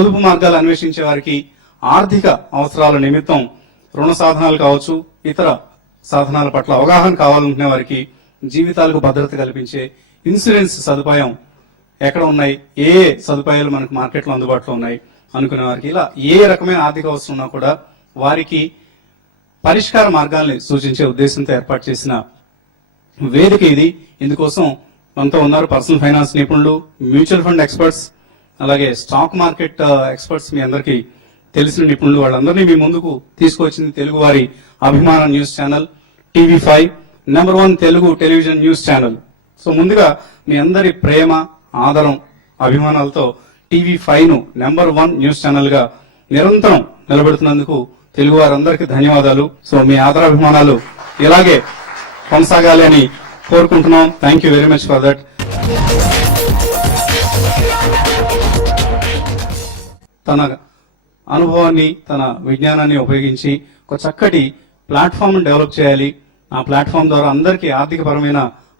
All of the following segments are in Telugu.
పొదుపు మార్గాలు అన్వేషించే వారికి, ఆర్థిక అవసరాల నిమిత్తం రుణ సాధనాలు కావచ్చు, ఇతర సాధనాల పట్ల అవగాహన కావాలనుకునే వారికి, జీవితాలకు భద్రత కల్పించే ఇన్సూరెన్స్ సదుపాయం ఎక్కడ ఉన్నాయి, ఏ సదుపాయాలు మనకు మార్కెట్లో అందుబాటులో ఉన్నాయి అనుకునే వారికి, ఇలా ఏ రకమైన ఆర్థిక అవసరం ఉన్నా కూడా వారికి పరిష్కార మార్గాల్ని సూచించే ఉద్దేశంతో ఏర్పాటు చేసిన వేదిక ఇది. ఇందుకోసం మనతో ఉన్నారు పర్సనల్ ఫైనాన్స్ నిపుణులు, మ్యూచువల్ ఫండ్ ఎక్స్పర్ట్స్, అలాగే స్టాక్ మార్కెట్ ఎక్స్పర్ట్స్. మీ అందరికీ తెలిసిన నిపుణులు. వాళ్ళందరినీ మీ ముందుకు తీసుకువచ్చింది తెలుగు వారి అభిమాన news channel TV5, #1 Telugu television news channel. So ముందుగా మీ అందరి ప్రేమ, ఆదరం, అభిమానాలతో TV5 ను #1 న్యూస్ ఛానల్ గా నిరంతరం నిలబెడుతున్నందుకు తెలుగు వారందరికీ ధన్యవాదాలు. సో మీ ఆదరాభిమానాలు ఇలాగే కొనసాగాలి అని కోరుకుంటున్నాం. Thank you very much for that. తన అనుభవాన్ని, తన విజ్ఞానాన్ని ఉపయోగించి ఒక చక్కటి ప్లాట్ఫామ్ డెవలప్ చేయాలి. ఆ ప్లాట్ఫామ్ ద్వారా అందరికీ ఆర్థికపరమైన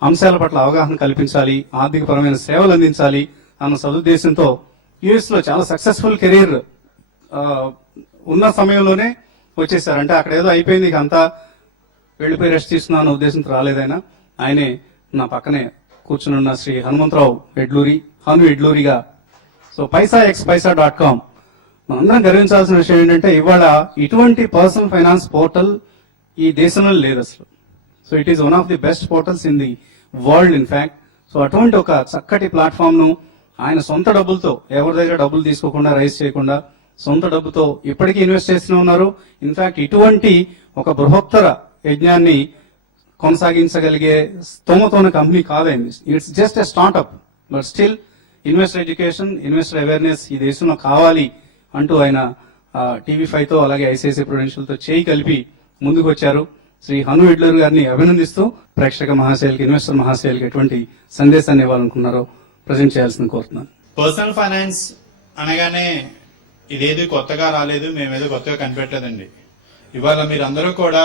అంశాల పట్ల అవగాహన కల్పించాలి, ఆర్థికపరమైన సేవలు అందించాలి అన్న సదుద్దేశంతో యుఎస్ లో చాలా సక్సెస్ఫుల్ కెరీర్ ఉన్న సమయంలోనే వచ్చేసారు. అంటే అక్కడ ఏదో అయిపోయింది, ఇక అంతా వెళ్లిపోయి రెస్ట్ తీసుకున్నాను ఉద్దేశంతో రాలేదైనా. ఆయనే నా పక్కనే కూర్చునున్న శ్రీ హనుమంతరావు ఎడ్లూరి, హను ఎడ్లూరిగా. సో paisaxpaisa.com మనందరం గర్వించాల్సిన విషయం ఏంటంటే ఇవాళ ఇటువంటి పర్సనల్ ఫైనాన్స్ పోర్టల్ ఈ దేశంలో లేదు అసలు. So it is one of the best portals in the world in fact. So అటువంటి ఒక చక్కటి ప్లాట్ఫామ్ ను ఆయన సొంత డబ్బులతో, ఎవరి దగ్గర డబ్బులు తీసుకోకుండా, రైజ్ చేయకుండా సొంత డబ్బుతో ఇప్పటికీ ఇన్వెస్ట్ చేస్తూనే ఉన్నారు. ఇన్ఫాక్ట్ ఇటువంటి ఒక బృహత్తర యజ్ఞాన్ని కొనసాగించగలిగే స్తోమతోన కంపెనీ కాదండి. It's just a startup, but still investor education, investor awareness ఈ దేశంలో కావాలి అంటూ ఆయన TV5 తో అలాగే ICICI Prudential తో చేయి కలిపి ముందుకు వచ్చారు. శ్రీ హను ఎడ్లూరు గారిని అభినందిస్తూ ప్రేక్షక మహాశయులకి, ఇన్వెస్టర్ మహాశయులకి ఎటువంటి సందేశాన్ని ఇవ్వాలనుకున్నారో ప్రజెంట్ చేయాల్సింది కోరుతున్నాను. పర్సనల్ ఫైనాన్స్ అనగానే ఇదేది కొత్తగా రాలేదు, మేమేదో కొత్తగా కనిపెట్టలేదండి. ఇవాళ మీరందరూ కూడా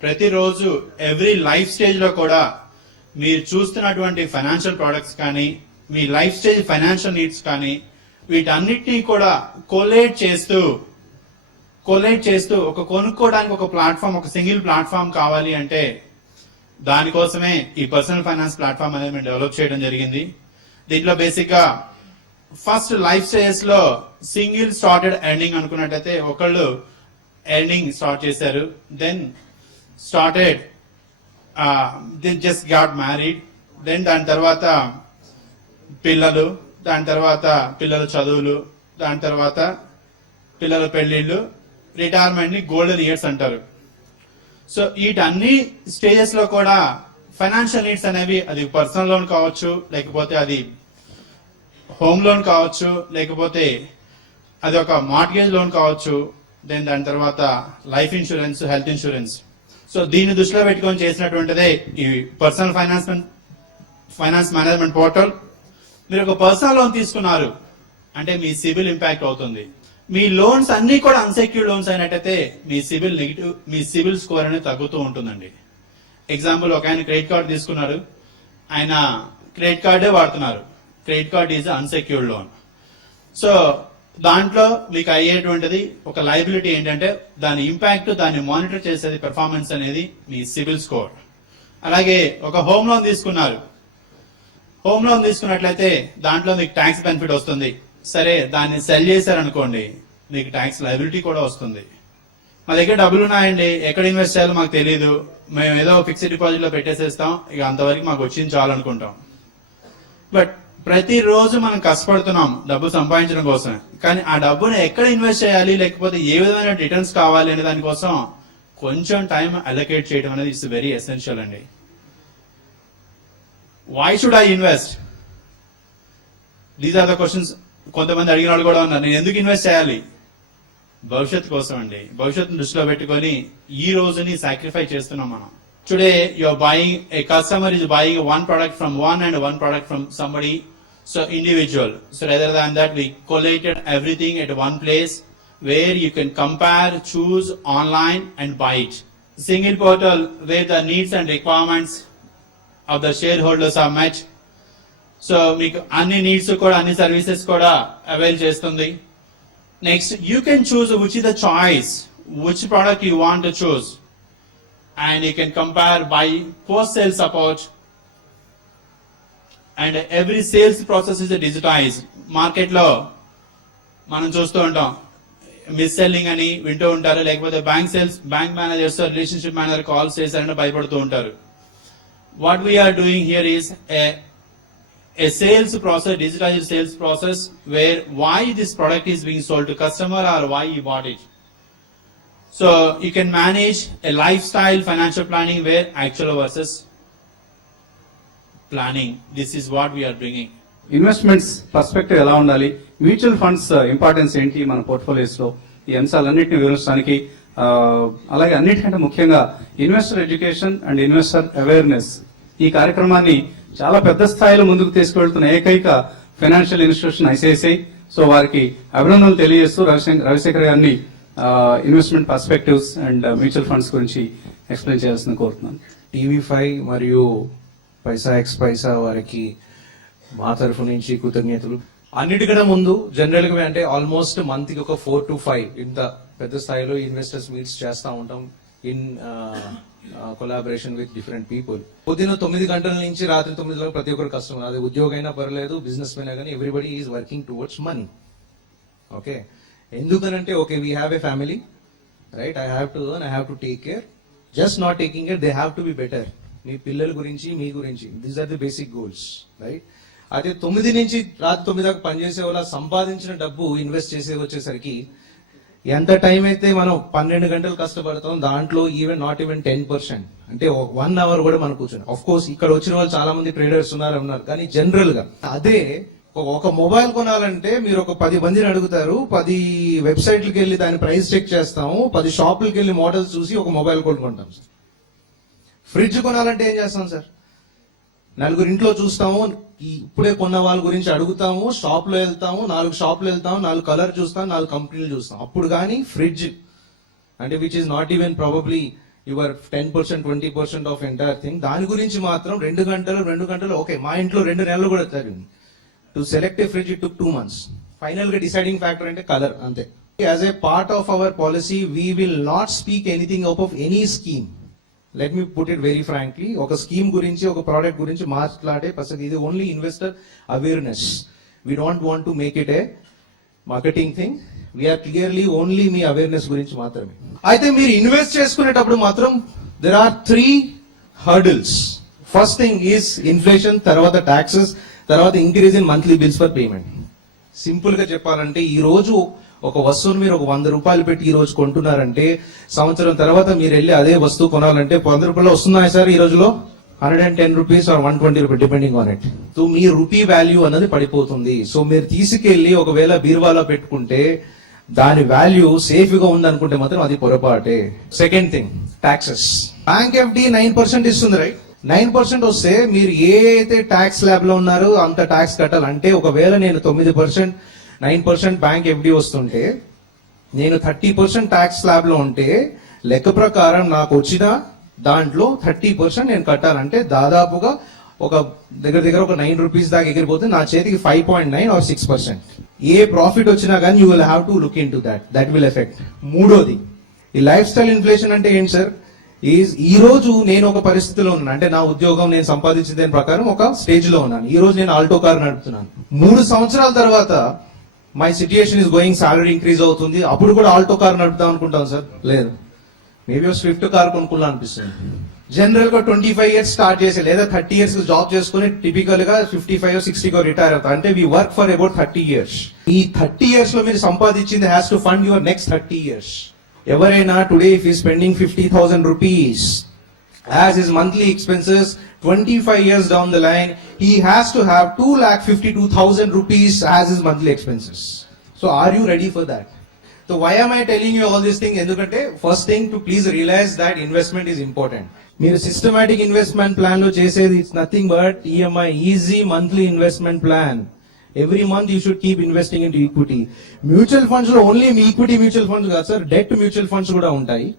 ప్రతిరోజు ఎవ్రీ లైఫ్ స్టేజ్ లో కూడా మీరు చూస్తున్నటువంటి ఫైనాన్షియల్ ప్రొడక్ట్స్ కానీ, మీ లైఫ్ స్టేజ్ ఫైనాన్షియల్ నీడ్స్ కానీ వీటన్నిటినీ కూడా కొలేట్ చేస్తూ ఒక కొనుక్కోవడానికి ఒక ప్లాట్ఫామ్, ఒక సింగిల్ ప్లాట్ఫామ్ కావాలి అంటే దానికోసమే ఈ పర్సనల్ ఫైనాన్స్ ప్లాట్ఫామ్ అనేది మేము డెవలప్ చేయడం జరిగింది. దీంట్లో బేసిక్ గా ఫస్ట్ లైఫ్ స్టేజెస్ లో సింగిల్ స్టార్టెడ్ ఎర్నింగ్ అనుకున్నట్టయితే ఒకళ్ళు ఎర్నింగ్ స్టార్ట్ చేశారు, then started just got married, then దాని తర్వాత పిల్లలు, దాని తర్వాత పిల్లల చదువులు, దాని తర్వాత పిల్లల పెళ్లిళ్ళు, రిటైర్మెంట్ ని గోల్డెన్ ఇయర్స్ అంటారు. సో వీటన్ని స్టేజెస్ లో కూడా ఫైనాన్షియల్ నీడ్స్ అనేవి, అది పర్సనల్ లోన్ కావచ్చు, లేకపోతే అది హోమ్ లోన్ కావచ్చు, లేకపోతే అది ఒక మార్ట్గేజ్ లోన్ కావచ్చు, దెన్ దాని తర్వాత life insurance, health insurance. So దీన్ని దృష్టిలో పెట్టుకొని చేసినటువంటిదే ఈ పర్సనల్ ఫైనాన్స్ మేనేజ్మెంట్ పోర్టల్. మీరు ఒక పర్సనల్ లోన్ తీసుకున్నారు అంటే మీ సిబిల్ ఇంపాక్ట్ అవుతుంది. మీ లోన్స్ అన్ని కూడా అన్సెక్యూర్డ్ లోన్స్ అయినట్టయితే మీ సిబిల్ నెగిటివ్, మీ సిబిల్ స్కోర్ అనేది తగ్గుతూ ఉంటుందండి. ఎగ్జాంపుల్, ఒక ఆయన క్రెడిట్ కార్డు తీసుకున్నారు, ఆయన క్రెడిట్ కార్డే వాడుతున్నారు. Credit card is unsecured loan. So దాంట్లో మీకు అయ్యేటువంటిది ఒక లైబిలిటీ ఏంటంటే దాని ఇంపాక్ట్, దాన్ని మానిటర్ చేసేది పెర్ఫార్మెన్స్ అనేది మీ సిబిల్ స్కోర్. అలాగే ఒక హోమ్ లోన్ తీసుకున్నారు, హోమ్ లోన్ తీసుకున్నట్లయితే దాంట్లో మీకు ట్యాక్స్ బెనిఫిట్ వస్తుంది. సరే, దాన్ని సెల్ చేశారనుకోండి, మీకు ట్యాక్స్ లయబిలిటీ కూడా వస్తుంది. మా దగ్గర డబ్బులు ఉన్నాయండి, ఎక్కడ ఇన్వెస్ట్ చేయాలో మాకు తెలియదు, మేము ఏదో ఫిక్స్డ్ డిపాజిట్ లో పెట్టేసేస్తాం, ఇక అంతవరకు మాకు వచ్చింది చాలనుకుంటాం. బట్ ప్రతిరోజు మనం కష్టపడుతున్నాం డబ్బు సంపాదించడం కోసం, కానీ ఆ డబ్బుని ఎక్కడ ఇన్వెస్ట్ చేయాలి, లేకపోతే ఏ విధమైన రిటర్న్స్ కావాలి అనే దానికోసం కొంచెం టైం అలొకేట్ చేయడం అనేది ఇట్స్ వెరీ ఎసెన్షియల్ అండి. Why should I invest? These are the questions. కొంతమంది అడిగిన వాళ్ళు కూడా ఉన్నారు, నేను ఎందుకు ఇన్వెస్ట్ చేయాలి? భవిష్యత్తు కోసం అండి. భవిష్యత్తును దృష్టిలో పెట్టుకొని ఈ రోజుని సాక్రిఫై చేస్తున్నాం మనం. Today you're buying, a customer is buying one product from one and one product from somebody, so individual. So rather than that, we collated everything at one place where you can compare, choose online and buy it. Single portal where the needs and requirements of the shareholders are met. So మీకు అన్ని నీడ్స్ కూడా, అన్ని సర్వీసెస్ కూడా అవైల్ చేస్తుంది. Next, you can choose which is the choice, which product you want to choose. And you can compare by post-sale support. And every sales process is digitized. Market లో మనం చూస్తూ ఉంటాం, మిస్ సెల్లింగ్ అని వింటూ ఉంటారు, లేకపోతే bank managers relationship manager calls చేశారని భయపడుతూ ఉంటారు. What we're doing here is a sales process, digitized sales process, where why this product is being sold to customer or why he bought it. So you can manage a lifestyle financial planning where actual versus planning. This is what we are bringing. Investments perspective ఎలా ఉండాలి, మ్యూచువల్ ఫండ్స్ ఇంపార్టెన్స్ ఏంటి మన పోర్ట్ఫోలియోస్ లో, ఈ అంశాలన్నింటినీ వివరించడానికి అలాగే అన్నిటికంటే ముఖ్యంగా investor education and investor awareness ఈ కార్యక్రమాన్ని చాలా పెద్ద స్థాయిలో ముందుకు తీసుకువెళ్తున్న ఏకైక ఫైనాన్షియల్ ఇన్స్టిట్యూషన్ ఐసిఐసిఐ. సో వారికి అభినందనలు తెలియజేస్తూ రవిశేఖర్ గారిని investment perspectives and mutual funds గురించి ఎక్స్ప్లెయిన్ చేయాల్సింది కోరుతున్నాను. TV5 మరియు పైసా ఎక్స్ పైసా వారికి మా తరఫు నుంచి కృతజ్ఞతలు. అన్నిటికన్నా ముందు జనరల్ గా అంటే ఆల్మోస్ట్ మంత్ కి ఒక 4 to 5 ఇంత పెద్ద స్థాయిలో ఇన్వెస్టర్స్ మీట్స్ చేస్తా ఉంటాం in collaboration with different people. పొద్దున 9 గంటల నుంచి రాత్రి 9 వరకు ప్రతి ఒక్కరు కస్టమర్, అది ఉద్యోగం అయినా పర్లేదు, బిజినెస్ మెన్ కానీ everybody is working towards money. Okay, ఎందుకనంటే okay we have a family, right? I have to earn, I have to take care. Just not taking care, they have to be better. మీ పిల్లల గురించి, మీ గురించి, these are the basic goals, right? అదే 9 నుంచి రాత్రి 9 దాకా పనిచేసే వాళ్ళ సంపాదించిన డబ్బు ఇన్వెస్ట్ చేసే వచ్చేసరికి ఎంత టైం అయితే మనం 12 గంటలు కష్టపడతాం, దాంట్లో ఈవెన్ నాట్ ఈవెన్ 10%, అంటే 1 అవర్ కూడా మనం కూర్చొని. ఆఫ్ కోర్స్ ఇక్కడ వచ్చిన వాళ్ళు చాలా మంది ట్రేడర్స్ ఉన్నారు, కానీ జనరల్ గా అదే ఒక మొబైల్ కొనాలంటే మీరు ఒక 10 మందిని అడుగుతారు, 10 వెబ్సైట్లకు వెళ్ళి దాని ప్రైస్ చెక్ చేస్తాము, 10 షాపులకు వెళ్ళి మోడల్స్ చూసి ఒక మొబైల్ కొనుక్కుంటాం సార్. ఫ్రిడ్జ్ కొనాలంటే ఏం చేస్తాం సార్? 4 ఇంట్లో చూస్తాము, ఇప్పుడే కొన్న వాళ్ళ గురించి అడుగుతాము, షాప్ లో వెళ్తాము, 4 షాపులు వెళ్తాము, 4 కలర్ చూస్తాం, 4 కంపెనీలు చూస్తాం. అప్పుడు కానీ ఫ్రిడ్జ్ అంటే which is not even probably your 10%, 20% of entire thing, దాని గురించి మాత్రం 2 గంటలు ఓకే, మా ఇంట్లో 2 నెలలు కూడా జరిగింది. To select a fridge it took 2 months. Final గా డిసైడింగ్ ఫ్యాక్టర్ అంటే కలర్, అంతే. As a part of our policy we will not speak anything out of any scheme. Let me put it very frankly, ఒక స్కీమ్ గురించి, ఒక ప్రోడక్ట్ గురించి మాట్లాడే ప్రసక్తి ఇది only investor awareness. We don't want to make it a marketing thing, we're clearly only మీ అవేర్నెస్ గురించి మాత్రమే. అయితే మీరు ఇన్వెస్ట్ చేసుకునేటప్పుడు మాత్రం there are 3 hurdles. First thing is inflation, తర్వాత ట్యాక్సెస్, తర్వాత increase in monthly bills for payment. Simple గా చెప్పాలంటే ఈ రోజు ఒక వస్తువును మీరు ఒక 100 రూపాయలు పెట్టి ఈ రోజు కొంటున్నారంటే, సంవత్సరం తర్వాత మీరు వెళ్ళి అదే వస్తువు కొనాలంటే 100 రూపాయలు వస్తున్నాయి సార్ ఈ రోజులో, 110 rupees or 120 rupees depending on it. So me rupee value అన్నది పడిపోతుంది. సో మీరు తీసుకెళ్లి ఒకవేళ బీరువాలో పెట్టుకుంటే దాని వాల్యూ సేఫ్ గా ఉంది అనుకుంటే మాత్రం అది పొరపాటే. Second thing taxes. Bank FD 9% ఇస్తుంది, రైట్? 9% వస్తే మీరు ఏ అయితే ట్యాక్స్ స్లాబ్ లో ఉన్నారో అంత ట్యాక్స్ కట్టాలి. అంటే ఒకవేళ నేను 9% 9% బ్యాంక్ ఎఫ్డి వస్తుంటే నేను 30% ట్యాక్స్ స్లాబ్ లో ఉంటే లెక్క ప్రకారం నాకు వచ్చిన దాంట్లో 30% నేను కట్టాలంటే దాదాపుగా ఒక దగ్గర ఒక 9 రూపీస్ దాకా ఎగిరిపోతే నా చేతికి 5.9 or 6%. ఏ ప్రాఫిట్ వచ్చినా కానీ you will have to look in to that will effect. మూడోది ఈ లైఫ్ స్టైల్ ఇన్ఫ్లేషన్ అంటే ఏంటి సార్? ఈ రోజు నేను ఒక పరిస్థితిలో ఉన్నాను, అంటే నా ఉద్యోగం నేను సంపాదించిన దాని ప్రకారం ఒక స్టేజ్ లో ఉన్నాను. ఈ రోజు నేను ఆల్టో కార్ నడుపుతున్నాను. 3 సంవత్సరాల తర్వాత my situation is going, salary increase అవుతుంది, అప్పుడు కూడా ఆల్టో కార్ నడుపుదాం అనుకుంటాం సార్? లేదు, మేబీ స్విఫ్ట్ కార్ కొనుక్కోవాలని అనిపిస్తుంది. జనరల్ గా 25 years స్టార్ట్ చేసి లేదా 30 years జాబ్ చేసుకుని టిపికల్ గా 55 or 60 రిటైర్ అవుతారు. అంటే we work for about 30 years. ఈ 30 years లో మీరు సంపాదించింది has to fund your next 30 years. ఎవరైనా టుడే ఇఫ్ ఈ spending 50,000 rupees as his monthly expenses, 25 years down the line he has to have 2,52,000 rupees as his monthly expenses. So are you ready for that? So why am I telling you all these things? Endukante first thing to please realize that investment is important. Meer systematic investment plan lo chesedi it's nothing but EMI, easy monthly investment plan. Every month you should keep investing into equity. Mutual funds lo only equity mutual funds kaadu sir, debt mutual funds kuda untayi.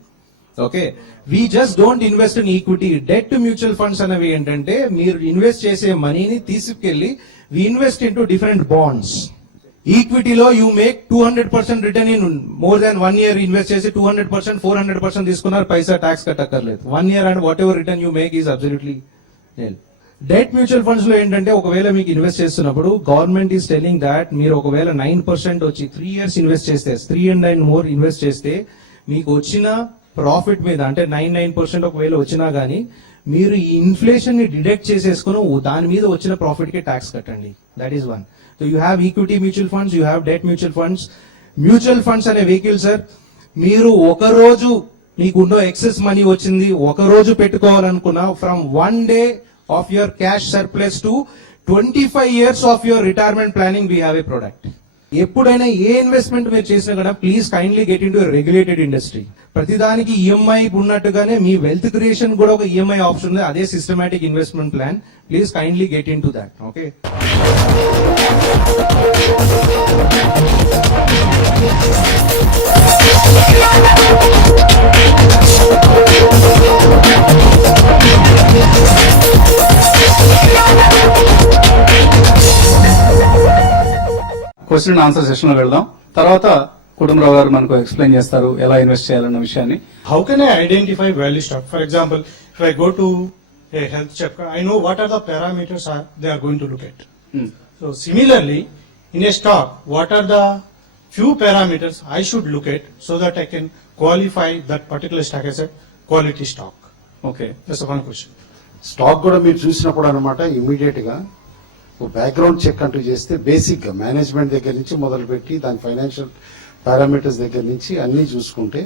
Okay, we just don't invest in equity. Debt mutual funds అనేవి ఏంటంటే మీరు ఇన్వెస్ట్ చేసే మనీని తీసుకెళ్లి we invest in to different bonds. ఈక్విటీలో you make 200% return in more than 1 year invest చేసి 200%, 400% తీసుకున్నారు, పైసా ట్యాక్స్ కట్టక్కర్లేదు. 1 year and whatever return you make is absolutely nil. Debt mutual funds లో ఏంటంటే ఒకవేళ మీకు ఇన్వెస్ట్ చేస్తున్నప్పుడు గవర్నమెంట్ ఈస్ టెల్లింగ్ దాట్ మీరు ఒకవేళ 9% వచ్చి 3 years ఇన్వెస్ట్ చేస్తే 3 and 9 more ఇన్వెస్ట్ చేస్తే మీకు వచ్చిన ప్రాఫిట్ మీద అంటే 9% ఒకవేళ వచ్చినా గానీ మీరు ఈ ఇన్ఫ్లేషన్ ని డిడక్ట్ చేసేసుకుని దాని మీద వచ్చిన ప్రాఫిట్ కి ట్యాక్స్ కట్టండి. That is one. So you have equity mutual funds, you have debt mutual funds. Mutual funds అనే వెహికల్ సార్, మీరు ఒక రోజు మీకున్న ఎక్సెస్ మనీ వచ్చింది ఒక రోజు పెట్టుకోవాలనుకున్నా from 1 day of your cash surplus to 25 years of your retirement planning, we have a product. ఎప్పుడైనా ఏ ఇన్వెస్ట్మెంట్ మీరు చేసినా కూడా please kindly get in to regulated industry. ప్రతిదానికి ఈఎంఐ ఉన్నట్టుగానే మీ వెల్త్ క్రియేషన్ కూడా ఒక ఈఎంఐ ఆప్షన్ ఉంది, అదే systematic investment plan. Please kindly get in to that. Okay. Question and answer session లో వెళ్దాం. తర్వాత కుటుంబరావు గారు మనకు ఎక్స్ప్లెయిన్ చేస్తారు ఎలా ఇన్వెస్ట్ చేయాలన్న విషయాన్ని. How can I identify value stock? For example, if I go to a health checkup, I know what are the parameters they are going to look at. So similarly, in a stock, what are the few parameters I should look at so that I can qualify that particular stock as a quality stock? Okay. That's the one question. Stock కూడా మీరు చూసినప్పుడు అనమాట ఇమీడియట్ గా ఒక బ్యాక్గ్రౌండ్ చెక్ అంటూ చేస్తే బేసిక్ గా మేనేజ్మెంట్ దగ్గర నుంచి మొదలుపెట్టి దాని ఫైనాన్షియల్ పారామీటర్స్ దగ్గర నుంచి అన్ని చూసుకుంటే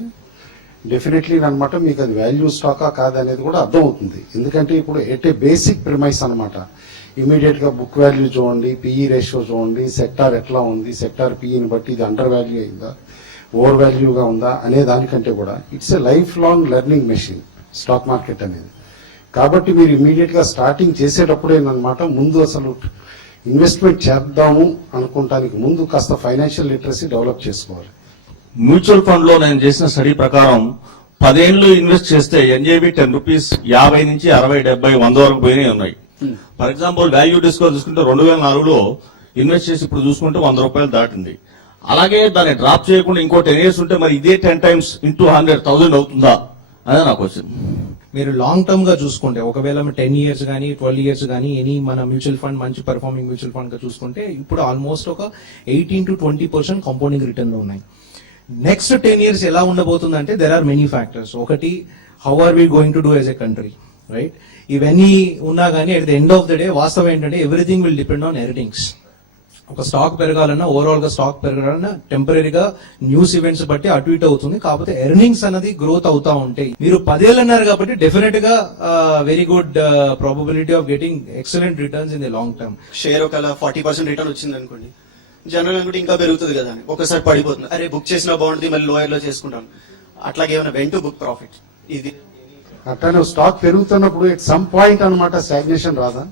డెఫినెట్లీ అనమాట మీకు అది వాల్యూ స్టాకా కాదనేది కూడా అర్థం అవుతుంది. ఎందుకంటే ఇప్పుడు ఎట్ ఏ బేసిక్ ప్రిమైస్ అనమాట ఇమీడియట్ గా బుక్ వాల్యూ చూడండి, పిఈ రేషియో చూడండి, సెక్టార్ ఎట్లా ఉంది, సెక్టార్ పిఈని బట్టి ఇది అండర్ వాల్యూ అయిందా, ఓవర్ వాల్యూగా ఉందా అనే దానికంటే కూడా it's a life long learning machine stock market అనేది. కాబట్టి మీరు ఇమీడియట్ గా స్టార్టింగ్ చేసేటప్పుడేనమాట ముందు అసలు ఇన్వెస్ట్మెంట్ చేద్దాము అనుకోవటానికి ముందు కాస్త ఫైనాన్షియల్ లిటరసీ డెవలప్ చేసుకోవాలి. మ్యూచువల్ ఫండ్ లో నేను చేసిన స్టడీ ప్రకారం 10 ఏళ్ళు ఇన్వెస్ట్ చేస్తే ఎన్జేబీ 10 రూపీస్ 50 నుంచి 60, 70, 100 వరకు పోయినాయి ఉన్నాయి. ఫర్ ఎగ్జాంపుల్ వాల్యూ డిస్కౌంట్ చూసుకుంటే 2004లో ఇన్వెస్ట్ చేసి ఇప్పుడు చూసుకుంటే 100 రూపాయలు దాటింది. అలాగే దాన్ని డ్రాప్ చేయకుండా ఇంకో 10 years ఉంటే మరి ఇదే 10 times into 100,000 అవుతుందా అదే నా క్వశ్చన్. మీరు లాంగ్ టర్మ్ గా చూసుకుంటే ఒకవేళ 10 years కానీ 12 years కానీ ఎనీ మన మ్యూచువల్ ఫండ్ మంచి పర్ఫార్మింగ్ మ్యూచువల్ ఫండ్ గా చూసుకుంటే ఇప్పుడు ఆల్మోస్ట్ ఒక 18 to 20% కాంపౌండింగ్ రిటర్న్ లో ఉన్నాయి. నెక్స్ట్ 10 years ఎలా ఉండబోతుందంటే దెర్ ఆర్ మెనీ ఫ్యాక్టర్స్. ఒకటి, how are we going to do as a country, right? ఇవన్నీ ఉన్నా కానీ at the end of the day వాస్తవం ఏంటంటే everything will depend on earnings. ఒక స్టాక్ పెరగాలన్నా ఓవరాల్ గా స్టాక్ పెరగాలన్నా టెంపరీగా న్యూస్ ఈవెంట్స్ బట్టి అటు ఇటు అవుతుంది. కాకపోతే ఎర్నింగ్స్ అనేది గ్రోత్ అవుతా ఉంటాయి. మీరు 10 ఏళ్ళు అన్నారు కాబట్టి డెఫినెట్ గా very good probability of getting excellent returns in the long term. Share ఒక 40% రిటర్న్ వచ్చింది అనుకోండి, జనరల్ అనుకుంటే ఇంకా పెరుగుతుంది కదా అని ఒకసారి పడిపోతుంది. అరే బుక్ చేసినా బాగుంటుంది, మళ్ళీ లోయర్ లో చేసుకుంటాం. అట్లాగే ఏమైనా వెంట బుక్ ప్రాఫిట్ ఇది అట్లనే స్టాక్ పెరుగుతున్నప్పుడు ఎట్ సమ్ పాయింట్ అనమాట స్టాగ్నేషన్ రాదా?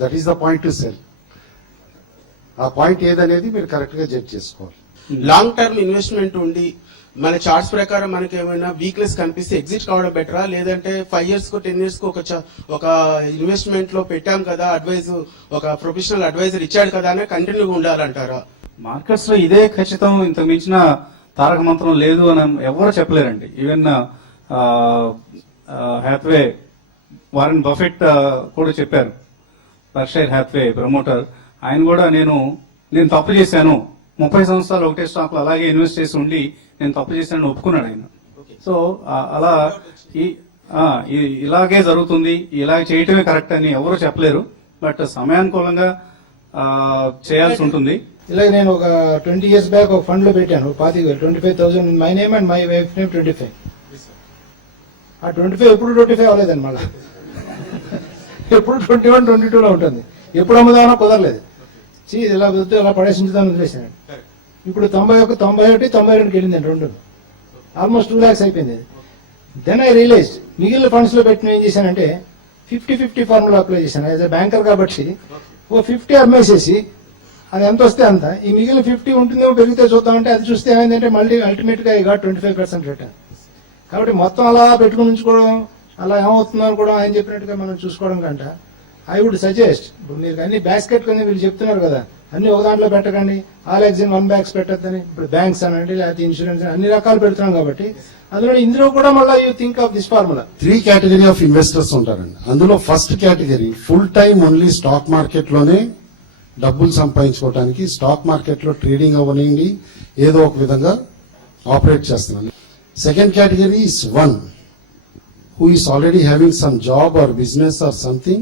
That is the point to cell. ఆ పాయింట్ ఏదనేది మీరు కరెక్ట్ గా జడ్జ్ చేసుకోవాలి. లాంగ్ టర్మ్ ఇన్వెస్ట్మెంట్ ఉండి మన చార్ట్స్ ప్రకారం మనకి ఏమైనా వీక్నెస్ కనిపిస్తే ఎగ్జిట్ కావడం బెటరా, లేదంటే 5 years కు 10 years కు ఒక ఇన్వెస్ట్మెంట్ లో పెట్టాం కదా, అడ్వైజ్ ఒక ప్రొఫెషనల్ అడ్వైజర్ ఇచ్చాడు కదా అని కంటిన్యూగా ఉండాలంటారా? మార్కెట్స్ లో ఇదే ఖచ్చితం, ఇంతకు మించిన తారక మంత్రం లేదు అని ఎవరు చెప్పలేరండి. ఈవెన్ హ్యాత్వే, వారెన్ బఫెట్ కూడా చెప్పారు. బర్క్షైర్ హ్యాత్వే ప్రమోటర్, ఆయన కూడా నేను తప్పు చేశాను, 30 సంవత్సరాలు ఒకటే స్టాక్ లో అలాగే ఇన్వెస్ట్ చేసి ఉండి నేను తప్పు చేశానని ఒప్పుకున్నాడు ఆయన. సో అలా ఇలాగే జరుగుతుంది, ఇలాగే చేయటమే కరెక్ట్ అని ఎవరు చెప్పలేరు. బట్ సమయానుకూలంగా చేయాల్సి ఉంటుంది. ఇలాగ నేను ఒక 20 years బ్యాక్ ఒక ఫండ్ లో పెట్టాను 25,000, 25,000 in my name and my wife name 25. ఆ 25 ఎప్పుడు 25 అవ్వలేదండి, మళ్ళీ ఎప్పుడు 21, 22 లో ఉంటుంది. ఎప్పుడు అమ్ముదామన్నా కుదరలేదు. ఇలా వద్దు అలా పడేసించుదామని వదిలేసాను. ఇప్పుడు 91, 92కి వెళ్ళిందండి రెండు. ఆల్మోస్ట్ 2 lakhs అయిపోయింది. దెన్ ఐ రియలైజ్ మిగిలిన ఫండ్స్ లో పెట్టిన ఏం చేశానంటే 50-50 ఫార్ములా అప్లై చేశాను. యాజ్ ఎ బ్యాంకర్ కాబట్టి ఓ 50 అమ్మేసేసి అది ఎంత వస్తే అంత, ఈ మిగిలిన 50 ఉంటుందేమో పెరిగితే చూద్దామంటే అది చూస్తే ఏమైందంటే మళ్ళీ అల్టిమేట్ గా ఇక 25% రిటర్న్. కాబట్టి మొత్తం అలా పెట్టుకుని ఉంచుకోవడం, అలా ఏమవుతుందో అని కూడా ఆయన చెప్పినట్టుగా మనం చూసుకోవడం కంట ఐ వుడ్ సజెస్ట్, ఇప్పుడు మీరు అన్ని బ్యాగ్స్ కట్టుకుని వీళ్ళు చెప్తున్నారు కదా, అన్ని ఒక దాంట్లో పెట్టకండి, ఆల్ ఎగ్స్ ఇన్ 1 bags పెట్టద్దని. ఇప్పుడు బ్యాంక్స్ అనండి, లేకపోతే ఇన్సూరెన్స్ అన్ని రకాలు పెడుతున్నాం కాబట్టి అందులో ఇందులో కూడా మళ్ళీ you think of this formula. 3 category of investors ఉంటారండి. అందులో first category full time only stock market లోనే డబ్బులు సంపాదించుకోవడానికి, స్టాక్ మార్కెట్ లో ట్రేడింగ్ అవ్వనివ్వండి, ఏదో ఒక విధంగా ఆపరేట్ చేస్తున్నాను. Second category is one who is already having some job or business or something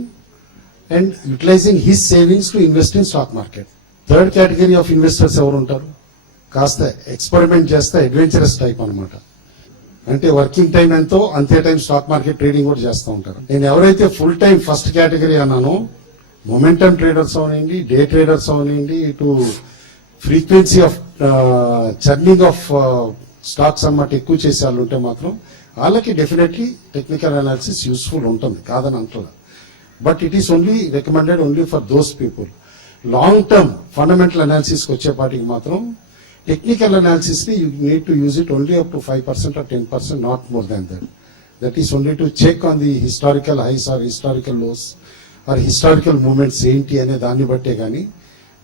and utilizing his savings to invest in stock market. Third category of investors ఎవరు ఉంటారు, కాస్త ఎక్స్పెరిమెంట్ చేస్తే అడ్వెంచరస్ టైప్ అన్నమాట. అంటే వర్కింగ్ టైం ఎంతో అంతే టైం స్టాక్ మార్కెట్ ట్రేడింగ్ కూడా చేస్తూ ఉంటారు. నేను ఎవరైతే ఫుల్ టైం ఫస్ట్ కేటగిరీ అన్నానో, మొమెంటమ్ ట్రేడర్స్ అవనండి, డే ట్రేడర్స్ అవనండి, ఇటు frequency of churning of stocks అన్నమాట ఎక్కువ చేసే వాళ్ళు ఉంటే మాత్రం వాళ్ళకి డెఫినెట్లీ టెక్నికల్ అనాలిసిస్ యూస్ఫుల్ ఉంటుంది, కాదని అంటున్నా. But it is only recommended only for those people. Long term fundamental అనాలిసిస్కి వచ్చేపాటికి మాత్రం టెక్నికల్ అనాలిసిస్ ని you need to use it only up to 5% or 10%, not more than that. That is only to check on the historical highs or historical lows or historical moments ఏంటి అనే దాన్ని బట్టే కానీ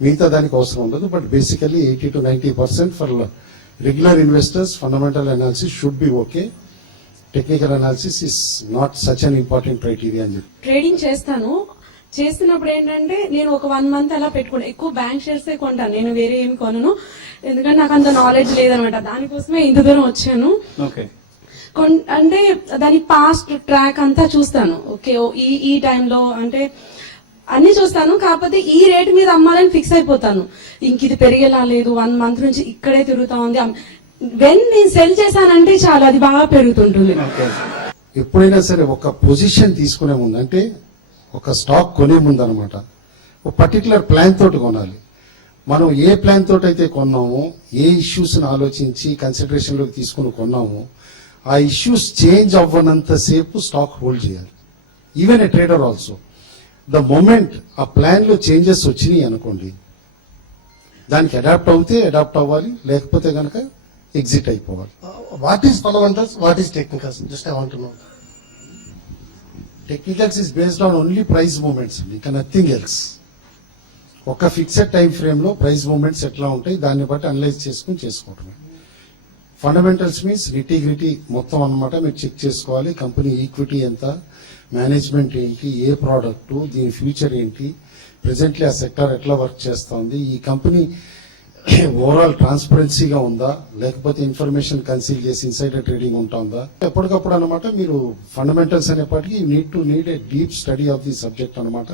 మిగతా దానికి అవసరం ఉండదు. But basically 80 to 90% for regular investors fundamental analysis should be okay. Technical analysis is not such an important criteria అని చెప్పి. ట్రేడింగ్ చేస్తున్నప్పుడు ఏంటంటే నేను ఒక 1 month అలా పెట్టుకుంటా. ఎక్కువ బ్యాంక్ షేర్స్ కొంటాను, నేను వేరే ఏమి కొనను, ఎందుకంటే నాకు అంత నాలెడ్జ్ లేదనమాట. దానికోసమే ఇంత దూరం వచ్చాను. ఓకే, అంటే దాని పాస్ట్ ట్రాక్ అంతా చూస్తాను. ఓకే, ఈ టైంలో అంటే అన్ని చూస్తాను. కాకపోతే ఈ రేట్ మీద అమ్మాలని ఫిక్స్ అయిపోతాను. ఇంక ఇది పెరిగేలా లేదు, 1 month నుంచి ఇక్కడే తిరుగుతా ఉంది. వెన్ నేను సెల్ చేశానంటే చాలా అది బాగా పెరుగుతుంటుంది. ఎప్పుడైనా సరే ఒక పొజిషన్ తీసుకునే ముందు, అంటే ఒక స్టాక్ కొనే ముందు అనమాట, ఒక పర్టికులర్ ప్లాన్ తోటి కొనాలి. మనం ఏ ప్లాన్ తోటి అయితే కొన్నామో, ఏ ఇష్యూస్ ని ఆలోచించి కన్సిడరేషన్ లోకి తీసుకుని కొన్నామో, ఆ ఇష్యూస్ చేంజ్ అవ్వనంతసేపు స్టాక్ హోల్డ్ చేయాలి. Even a trader also. The moment ఆ ప్లాన్ లో చేంజెస్ వచ్చినాయి అనుకోండి, దానికి అడాప్ట్ అవుతే అడాప్ట్ అవ్వాలి, లేకపోతే కనుక ఎగ్జిట్ అయిపోవాలి. What is fundamentals? What is technicals? Just I want to know. Technicals is based on only price movements, ఇంకా నథింగ్ ఎల్స్. ఒక ఫిక్స్డ్ టైం ఫ్రేమ్ లో ప్రైస్ మూమెంట్స్ ఎట్లా ఉంటాయి దాన్ని బట్టి అనలైజ్ చేసుకుని చేసుకోవటమే. ఫండమెంటల్స్ మీన్స్ నిటిగ్రిటీ మొత్తం అన్నమాట మీరు చెక్ చేసుకోవాలి. కంపెనీ ఈక్విటీ ఎంత, మేనేజ్మెంట్ ఏంటి, ఏ ప్రోడక్ట్, దీని ఫ్యూచర్ ఏంటి, ప్రెసెంట్లీ ఆ సెక్టర్ ఎట్లా వర్క్ చేస్తోంది, ఈ కంపెనీ ఓవరాల్ ట్రాన్స్పరెన్సీగా ఉందా, లేకపోతే ఇన్ఫర్మేషన్ కన్సీల్ చేసి ఇన్సైడర్ ట్రేడింగ్ ఉంటుందా. ఎప్పటికప్పుడు అనమాట మీరు ఫండమెంటల్స్ అనేప్పటికీ need a deep study of the subject అనమాట.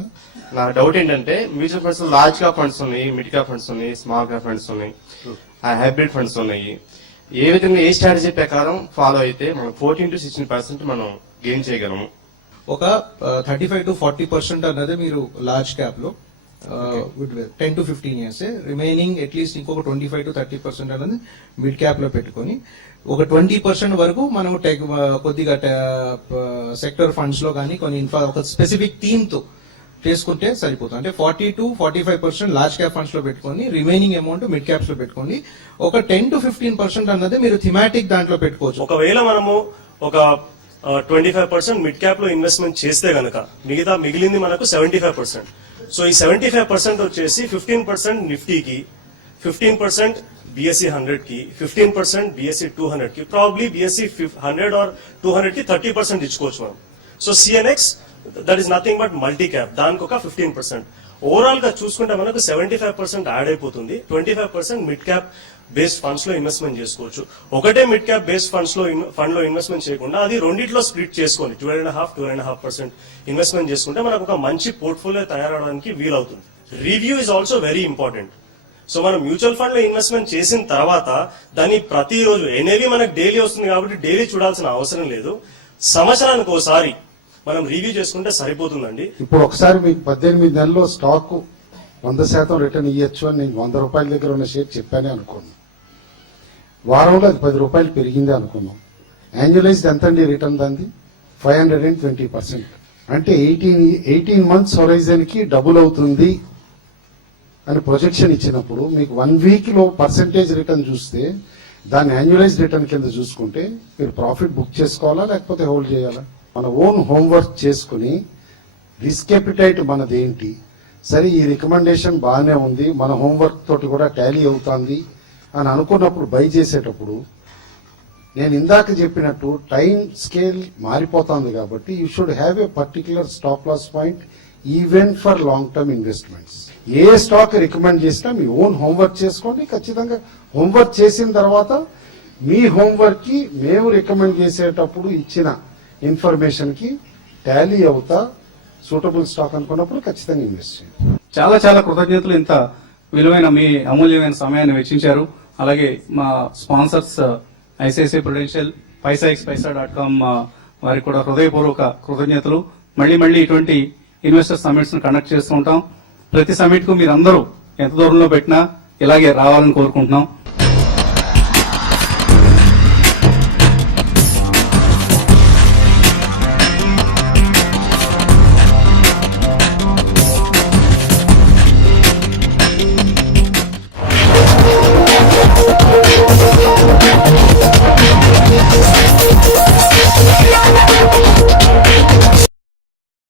నా డౌట్ ఏంటంటే mutual funds large cap funds ఉన్నాయి, మిడ్ క్యాప్ ఫండ్స్ ఉన్నాయి, స్మాల్ క్యాప్ ఫండ్స్ ఉన్నాయి, హైబ్రిడ్ ఫండ్స్ ఉన్నాయి. ఏ విధంగా ఏ స్ట్రాటజీ ప్రకారం ఫాలో అయితే మనం 14 to 16% మనం గెయిన్ చేయగలము? ఒక 35 to 40% అన్నది మీరు లార్జ్ క్యాప్ లో 10 to 15 years, రిమైనింగ్ అట్లీస్ట్ ఇంకొక 25 to 30% అనేది మిడ్ క్యాప్ లో పెట్టుకొని ఒక 20% వరకు మనం కొద్దిగా సెక్టర్ ఫండ్స్ లో కానీ కొన్ని ఒక స్పెసిఫిక్ థీమ్ తో చేసుకుంటే సరిపోతుంది. అంటే 40 to 45% లార్జ్ క్యాప్ ఫండ్స్ లో పెట్టుకొని రిమైనింగ్ అమౌంట్ మిడ్ క్యాప్స్ లో పెట్టుకోండి. ఒక 10 to 15% అన్నది మీరు థిమాటిక్ దాంట్లో పెట్టుకోవచ్చు. ఒకవేళ మనము ఒక 25% మిడ్ క్యాప్ లో ఇన్వెస్ట్మెంట్ చేస్తే గనక మిగిలింది మనకు 75%. సో ఈ 75% వచ్చేసి 15% నిఫ్టీకి, 15% BSE 100 కి, 15% BSE 200 కి, ప్రాబ్లీ BSE 100 or 200 కి 30% ఇచ్చుకోవచ్చు మనం. So CNX that is nothing but multi cap, దానికి ఒక 15%. ఓవరాల్ గా చూసుకుంటే మనకు 75% యాడ్ అయిపోతుంది. 25% మిడ్ క్యాప్ బేస్డ్ ఫండ్స్ లో ఇన్వెస్ట్మెంట్ చేసుకోవచ్చు. ఒకటే మిడ్ క్యాప్ బేస్డ్ ఫండ్ లో ఇన్వెస్ట్మెంట్ చేయకుండా అది రెండిట్లో స్ప్లిట్ చేసుకొని 2.5% ఇన్వెస్ట్మెంట్ చేసుకుంటే మనకు ఒక మంచి పోర్ట్ఫోలియో తయారవడానికి వీలవుతుంది. Review is also very important. So మనం మ్యూచువల్ ఫండ్ లో ఇన్వెస్ట్మెంట్ చేసిన తర్వాత దాన్ని ప్రతిరోజు NAV మనకు డైలీ వస్తుంది కాబట్టి డైలీ చూడాల్సిన అవసరం లేదు. సంవత్సరానికి ఒకసారి మనం రివ్యూ చేసుకుంటే సరిపోతుందండి. ఇప్పుడు ఒకసారి మీకు 18 నెలల్లో స్టాక్ 100% రిటర్న్ ఇవ్వచ్చు అని నేను 100 రూపాయల దగ్గర ఉన్న షేర్ చెప్పానే అనుకున్నాను. వారంలో అది 10 రూపాయలు పెరిగింది అనుకున్నాం. యాన్యువలైజ్డ్ ఎంత అండి రిటర్న్ దాన్ని? 520%. అంటే 18 months హొరైజన్ కి డబుల్ అవుతుంది అని ప్రొజెక్షన్ ఇచ్చినప్పుడు మీకు 1 week లో పర్సెంటేజ్ రిటర్న్ చూస్తే దాన్ని యాన్యువలైజ్డ్ రిటర్న్ కింద చూసుకుంటే మీరు ప్రాఫిట్ బుక్ చేసుకోవాలా లేకపోతే హోల్డ్ చేయాలా? మన ఓన్ హోంవర్క్ చేసుకుని రిస్క్ ఎపిటైట్ మనది ఏంటి, సరే ఈ రికమెండేషన్ బాగానే ఉంది, మన హోంవర్క్ తోటి కూడా టాలీ అవుతుంది అని అనుకున్నప్పుడు బై చేసేటప్పుడు నేను ఇందాక చెప్పినట్టు టైం స్కేల్ మారిపోతుంది కాబట్టి you should have a particular stop loss point even for long term investments. A stock recommend చేసినా మీ ఓన్ హోంవర్క్ చేసుకోండి. ఖచ్చితంగా హోంవర్క్ చేసిన తర్వాత మీ హోంవర్క్ కి మేము రికమెండ్ చేసేటప్పుడు ఇచ్చిన ఇన్ఫర్మేషన్ కి టాలీ అవుతా సూటబుల్ స్టాక్ అనుకున్నప్పుడు ఖచ్చితంగా ఇన్వెస్ట్ చేయండి. చాలా చాలా కృతజ్ఞతలు. ఇంత విలువైన మీ అమూల్యమైన సమయాన్ని వెచ్చించారు. అలాగే మా స్పాన్సర్స్ ఐసిఐసిఐ ప్రుడెన్షియల్, paisaxpaisa.com వారికి కూడా హృదయపూర్వక కృతజ్ఞతలు. మళ్ళీ ఇటువంటి ఇన్వెస్టర్ సమిట్స్ కండక్ట్ చేస్తూ ఉంటాం. ప్రతి సమిట్ కు మీరందరూ ఎంత దూరంలో పెట్టినా ఇలాగే రావాలని కోరుకుంటున్నాం.